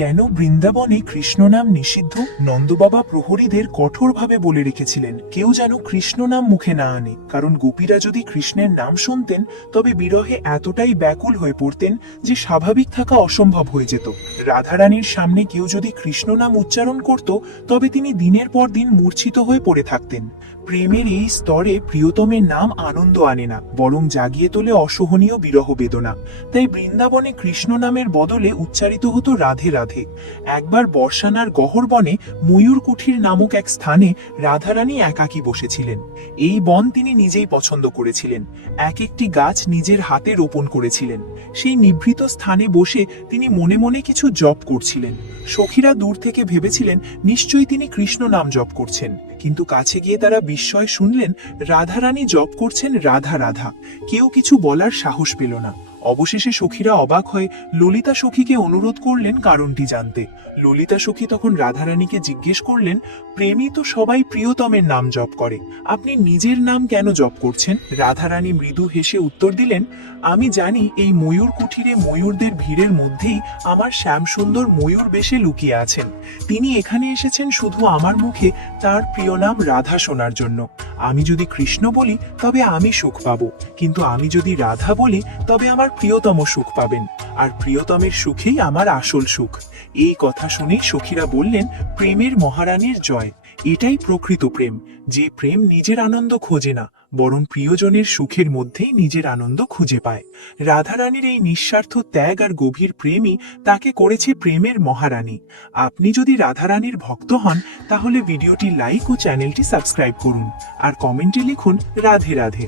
কেন বৃন্দাবনে কৃষ্ণ নাম নিষিদ্ধ? নন্দবাবা প্রহরীদের কঠোরভাবে বলে রেখেছিলেন কেউ যেন কৃষ্ণ নাম মুখে না আনে, কারণ গোপীরা যদি কৃষ্ণের নাম শুনতেন তবে বিরহে এতটাই ব্যাকুল হয়ে পড়তেন যে স্বাভাবিক থাকা অসম্ভব হয়ে যেত। রাধারানীর সামনে কেউ যদি কৃষ্ণ নাম উচ্চারণ করত তবে তিনি দিনের পর দিন মূর্ছিত হয়ে পড়ে থাকতেন। প্রেমের এই স্তরে প্রিয়তমের নাম আনন্দ আনে না, বরং জাগিয়ে তোলে অসহনীয় বিরহ বেদনা। তাই বৃন্দাবনে কৃষ্ণ নামের বদলে উচ্চারিত হতো রাধে রাধে। একবার বর্ষানার গহর বনে ময়ূর কুঠির নামক এক স্থানে রাধারানী একাকী বসেছিলেন। এই বন তিনি নিজেই পছন্দ করেছিলেন, এক একটি গাছ নিজের হাতে রোপণ করেছিলেন। সেই নিভৃত স্থানে বসে তিনি মনে মনে কিছু জপ করছিলেন। সখীরা দূর থেকে ভেবেছিলেন নিশ্চয়ই তিনি কৃষ্ণ নাম জপ করছেন, কিন্তু কাছে গিয়ে তারা বিস্ময় শুনলেন রাধারানী জপ করছেন রাধা রাধা। কেউ কিছু বলার সাহস পেল না। অবশেষে সখীরা অবাক হয়ে ললিতা সখীকে অনুরোধ করলেন কারণটি জানতে। ললিতা সখী তখন রাধারানীকে জিজ্ঞেস করলেন, প্রেমী তো সবাই প্রিয়তমের নাম জপ করে, আপনি নিজের নাম কেন জপ করছেন? রাধারানী মৃদু হেসে উত্তর দিলেন, আমি জানি এই ময়ূর কুঠিরে ময়ূরদের ভিড়ের মধ্যেই আমার শ্যামসুন্দর ময়ূর বেশে লুকিয়ে আছেন। তিনি এখানে এসেছেন শুধু আমার মুখে তার প্রিয় নাম রাধা শোনার জন্য। আমি যদি কৃষ্ণ বলি তবে আমি সুখ পাবো, কিন্তু আমি যদি রাধা বলি তবে আমার প্রিয়তম সুখ পাবেন, আর প্রিয়তমের সুখেই আমার আসল সুখ। এই কথা শুনেই সখীরা বললেন, প্রেমের মহারানীর জয়। এটাই প্রকৃত প্রেম, যে প্রেম নিজের আনন্দ খোঁজে না, বরং প্রিয়জনের সুখের মধ্যেই নিজের আনন্দ খুঁজে পায়। রাধারানীর এই নিঃস্বার্থ ত্যাগ আর গভীর প্রেমই তাকে করেছে প্রেমের মহারানী। আপনি যদি রাধারানীর ভক্ত হন তাহলে ভিডিওটি লাইক ও চ্যানেলটি সাবস্ক্রাইব করুন, আর কমেন্টে লিখুন রাধে রাধে।